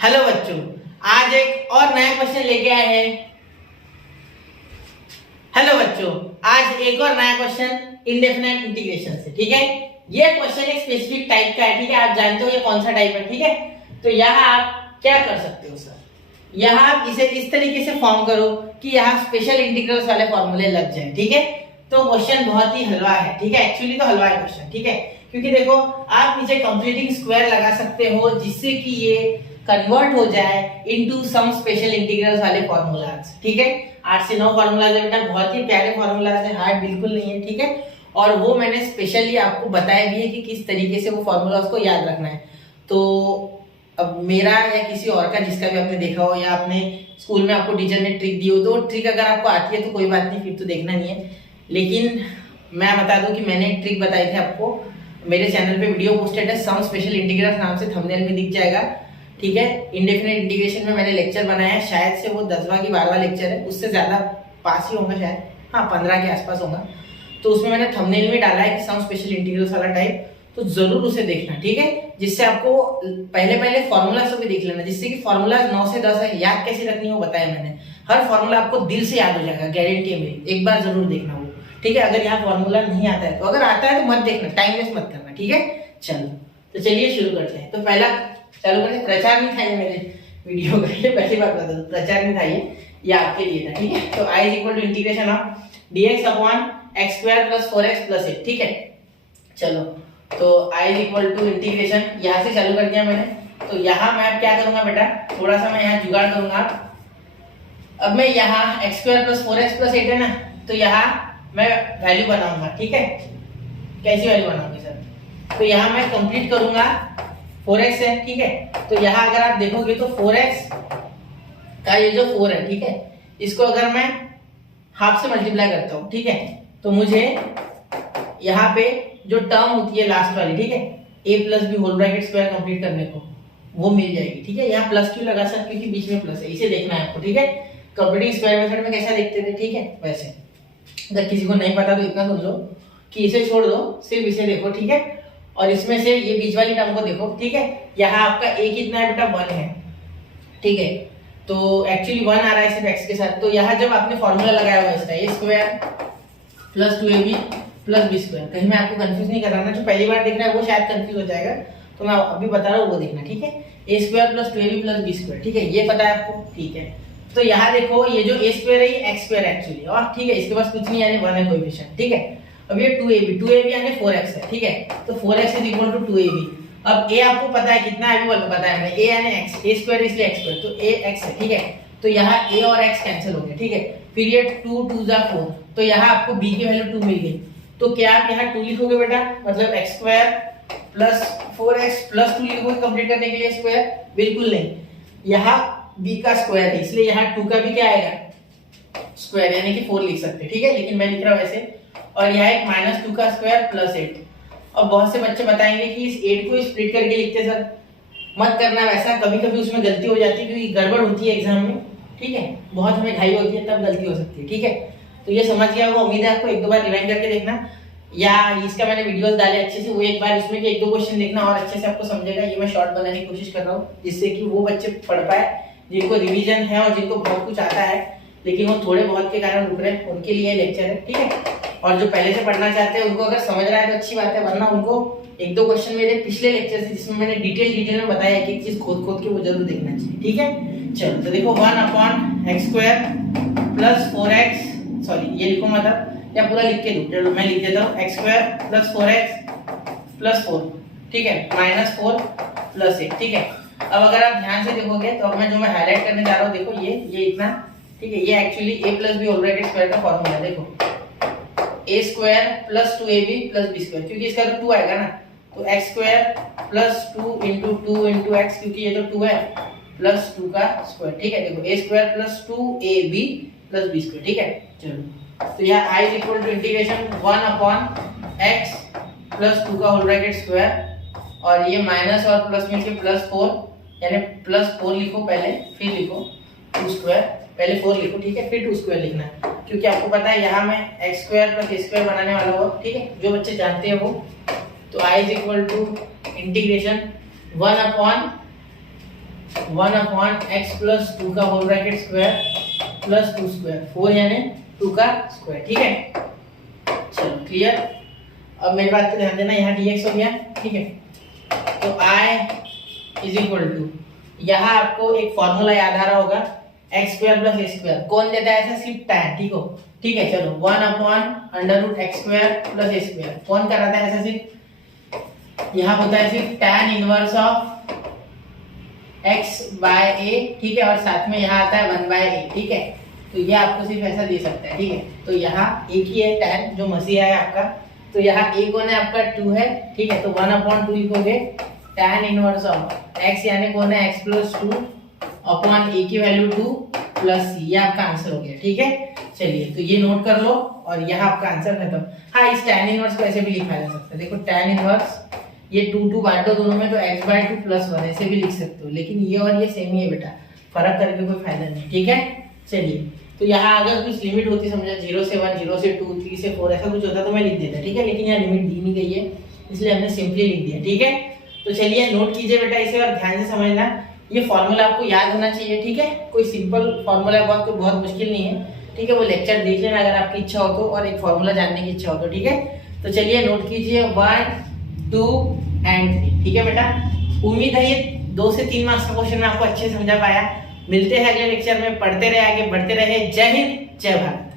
Hello बच्चों, आज एक और नया क्वेश्चन लेके आए हैं। हेलो बच्चों, आज एक और नया क्वेश्चन इंडेफिनाइट इंटीग्रेशन से। ठीक है, ये क्वेश्चन एक स्पेसिफिक टाइप का है। ठीक है, आप जानते हो ये कौन सा टाइप है। ठीक है, तो यहाँ आप क्या कर सकते हो सर, यहाँ आप इसे इस तरीके से फॉर्म करो कि यहाँ स्पेशल इंटीग्रल्स वाले फॉर्मूले लग जाए। ठीक है, तो क्वेश्चन बहुत ही हलवा है। ठीक है, एक्चुअली तो हलवा है क्वेश्चन। ठीक है, क्योंकि देखो आप नीचे कंप्लीटिंग स्क्वायर लगा सकते हो जिससे कि ये कन्वर्ट हो जाए इनटू सम स्पेशल इंटीग्रल्स वाले फॉर्मूलाज। ठीक है, 8 से 9 फॉर्मूलाज है बेटा, बहुत ही प्यारे फॉर्मूलाज है, हार्ड बिल्कुल नहीं है। ठीक है, और वो मैंने स्पेशली आपको बताया भी है कि किस तरीके से वो फॉर्मूलाज को याद रखना है। तो अब मेरा या किसी और का जिसका भी आपने देखा हो या आपने स्कूल में आपको टीचर ने ट्रिक दी हो, तो ट्रिक अगर आपको आती है तो कोई बात नहीं, फिर तो देखना नहीं है। लेकिन मैं बता दूं कि मैंने एक ट्रिक बताई थी आपको, मेरे चैनल पे वीडियो पोस्टेड है, सम स्पेशल इंटीग्रल्स नाम से, थंबनेल में दिख जाएगा। ठीक है, इंडेफिनिट इंटीग्रेशन में मैंने लेक्चर बनाया है, शायद से वो 10वां की 12वां लेक्चर है, उससे ज्यादा पास ही होगा शायद, हाँ 15 के आसपास होगा। तो उसमें मैंने थंबनेल में डाला है कि सम स्पेशल इंटीग्रल्स वाला टाइप, तो जरूर उसे देखना। ठीक है, जिससे आपको पहले फॉर्मूला सब भी देख लेना, जिससे कि फॉर्मूला 9 से 10 है, याद कैसे रखनी है वो बताया मैंने। हर फॉर्मूला आपको दिल से याद हो जाएगा, गारंटी है मेरी, एक बार जरूर देखना वो। ठीक है, अगर यहाँ फॉर्मूला नहीं आता है तो, अगर आता है तो मत देखना, टाइम वेस्ट मत करना। ठीक है, चलो तो चलिए शुरू करते हैं। तो पहला चलो मैंने प्रचार नहीं था ये मेरे वीडियो का, ये पहली बात बता दो, प्रचार नहीं था ये आपके लिए था। ठीक है, तो i is equal to integration of dx upon x square plus 4x plus 8। ठीक है, चलो तो i is equal to integration यहाँ से चालू कर दिया मैंने। तो यहाँ मैं क्या करूंगा बेटा, थोड़ा सा मैं यहाँ जुगाड़ करूंगा। अब मैं यहाँ x square plus 4x plus 8 है ना, तो यहाँ मैं वैल्यू बनाऊंगा। ठीक है, कैसी वैल्यू बनाऊंगी सर, तो यहाँ मैं कंप्लीट करूंगा 4x है। ठीक है, तो यहाँ अगर आप देखोगे तो 4x का ये जो 4 है, ठीक है, इसको अगर मैं हाफ से मल्टीप्लाई करता हूँ, ठीक है, तो मुझे यहाँ पे जो टर्म होती है लास्ट वाली, ठीक है, a plus b whole bracket square complete करने को, वो मिल जाएगी। ठीक है, यहाँ प्लस क्यों लगा सर, क्योंकि बीच में प्लस है, इसे देखना है आपको। ठीक है, कंप्लीटिंग स्क्वायर मेथड में कैसा देखते थे, ठीक है, वैसे अगर किसी को नहीं पता तो इतना समझ लो कि इसे छोड़ दो, सिर्फ इसे देखो। ठीक है, और इसमें से ये बीच वाली टर्म को देखो। ठीक है, यहाँ आपका a कितना है बेटा, 1 है। ठीक है, तो एक्चुअली 1 आ रहा है सिर्फ x के साथ। तो यहाँ जब आपने फॉर्मूला लगाया हुआ इसका a square plus 2ab plus b square, कहीं मैं आपको कंफ्यूज नहीं कर रहा ना, जो पहली बार देख रहा है वो शायद कंफ्यूज हो जाएगा, तो मैं अभी बता रहा हूँ वो देखना। ठीक है, a square plus 2ab plus b square, ठीक है, ये पता है आपको। ठीक है, तो यहाँ देखो ये जो a स्क्वायर है ये x स्क्वायर एक्चुअली, और ठीक है इसके पास कुछ नहीं यानी 1 है कोएफिशिएंट। ठीक है, अब ये 2ab यानी 4x है। ठीक है, तो 4x is equal to 2ab। अब a आपको पता है कितना है, अभी पता है हमें, a यानी x, a स्क्वायर इसलिए x स्क्वायर, तो a x है। ठीक है, तो यहाँ a और x कैंसिल हो गए। ठीक है, फिर ये 2 2 जा 4, तो यहाँ आपको b की वैल्यू 2 मिल गई। तो क्या आप यहाँ 2 लिखोगे बेटा, मतलब x square plus 4x plus 2 लिखोगे कंप्लीट करने के लिए स्क्वायर, बिल्कुल नहीं, यहाँ b का स्क्वायर है इसलिए यहाँ 2 का भी क्या आएगा, स्क्वायर, यानी कि 4 लिख सकते हैं। ठीक है, लेकिन मैं लिख रहा हूँ वैसे, और यहाँ एक -2 का स्क्वायर प्लस 8। अब बहुत से बच्चे बताएंगे कि इस 8 को स्प्लिट करके लिखते सर, मत करना वैसा, कभी कभी उसमें गलती हो जाती है क्योंकि गड़बड़ होती है एग्जाम में। ठीक है, बहुत हमें घाई होती है तब गलती हो सकती है। ठीक है, तो ये समझ गया होगा, उम्मीद है आपको, 1-2 बार रिवाइंड करके देखना, या इसका मैंने वीडियोस डाले अच्छे से, वो एक बार इसमें के 1-2 क्वेश्चन देखना और अच्छे से आपको समझेगा। ये मैं शॉर्ट बनाने की कोशिश कर रहा हूँ जिससे कि वो बच्चे पढ़ पाए जिनको रिवीजन है और जिनको बहुत कुछ आता है लेकिन वो थोड़े बहुत के कारण रुक रहे हैं, उनके लिए लेक्चर है। ठीक है, और जो पहले से पढ़ना चाहते हैं उनको अगर समझ रहा है तो अच्छी बात है, वरना उनको 1-2 क्वेश्चन मेरे पिछले लेक्चर से जिसमें मैंने डिटेल में बताया है कि एक चीज खोद के वो जरूर देखना चाहिए। ठीक है, चलो तो देखो 1 upon x square plus 4x, sorry ये लिखो मतलब, या पूरा लिख के दो, चलो मैं लिख देता हूँ, x square plus 4x plus 4, ठीक है, -4 प्लस 1। ठीक है, अब अगर आप ध्यान से देखोगे तो अब मैं जो मैं हाईलाइट करने जा रहा हूँ, देखो ये इतना, ठीक है, ये actually a plus b whole bracket square का फॉर्मूला है। देखो a square plus 2ab plus b square, क्योंकि इसका तो 2 आएगा ना, तो x square plus 2 into 2 into x, क्योंकि ये तो 2 है, प्लस 2 का स्क्वायर। ठीक है, देखो a square plus 2ab plus b square. ठीक है, चलो तो यहाँ i is equal to integration 1 upon x plus 2 का होल ब्रैकेट स्क्वायर, और ये माइनस और प्लस में से प्लस 4, यानी प्लस 4 लिखो पहले, फिर लिखो 2 स्क्वायर, पहले 4 लिखो। ठीक है, फिर 2 स्क्वायर लिखना है, क्योंकि आपको पता है यहाँ मैं x square plus a square बनाने वाला हूँ। ठीक है, जो बच्चे जानते हैं वो, तो i is equal to integration 1 upon 1/x plus 2 का whole bracket square plus 2 square, 4 यानी 2 का स्क्वायर। ठीक है, चलो क्लियर। अब मेरी बात पे ध्यान देना, यहाँ dx हो गया। ठीक है, तो I इज इक्वल टू, यहाँ आपको एक फॉर्मूला याद आ रहा होगा, एक्स स्क्वायर प्लस ए स्क्वायर। कौन देता है ऐसा? सिर्फ tan। ठीक है, चलो 1/√x स्क्वायर प्लस ए स्क्वायर। कौन कराता है ऐसा? सिर्फ यहाँ होता है सिर्फ tan inverse of x by a। ठीक है, और साथ में यहाँ आता है 1/a। ठीक है, तो ये आपको सिर्फ ऐसा दे सकता है। ठीक है, तो यहाँ एक ही है tan जो मसीहा है आपका, तो यहाँ a कौन है आपका? 2 है। ठीक है, तो 1/2 लिखोगे, tan इनवर्स ऑफ x यानी कौन है? x प्लस 2 अपॉन a की वैल्यू 2 प्लस c, ये आपका आंसर हो गया। ठीक है, चलिए तो ये नोट कर लो और यहाँ आपका आंसर खत्म। हाँ, इस tan इनवर्स को ऐसे भी लिखा जा सकता है। देखो tan इनवर्स, ये 2 बांट दो दोनों में, तो x/2 प्लस 1 ऐसे भी लिख सकते हो, लेकिन ये और ये सेम ही है बेटा, फर्क करके कोई फायदा नहीं। ठीक है, चलिए तो यहाँ अगर कुछ लिमिट होती, समझा 0 से 1, 0 से 2, 3 से 4 ऐसा कुछ होता तो मैं लिख देता। ठीक है, लेकिन यहाँ लिमिट दी नहीं गई है, इसलिए हमने सिंपली लिख दिया। ठीक है, तो चलिए नोट कीजिए बेटा इसे और ध्यान से समझना। ये फॉर्मूला आपको याद होना चाहिए। ठीक है, कोई सिंपल फॉर्मूला है, कोई बहुत मुश्किल नहीं है। ठीक है, वो लेक्चर देख लेना अगर आपकी इच्छा हो तो, और एक फॉर्मूला जानने की इच्छा हो तो। ठीक है, तो चलिए नोट कीजिए 1, 2 एंड 3। ठीक है बेटा, उम्मीद है ये 2 से 3 मार्क्स का क्वेश्चन मैं आपको अच्छे से समझा पाया। मिलते हैं अगले लेक्चर में, पढ़ते रहे, आगे बढ़ते रहे। जय हिंद, जय भारत।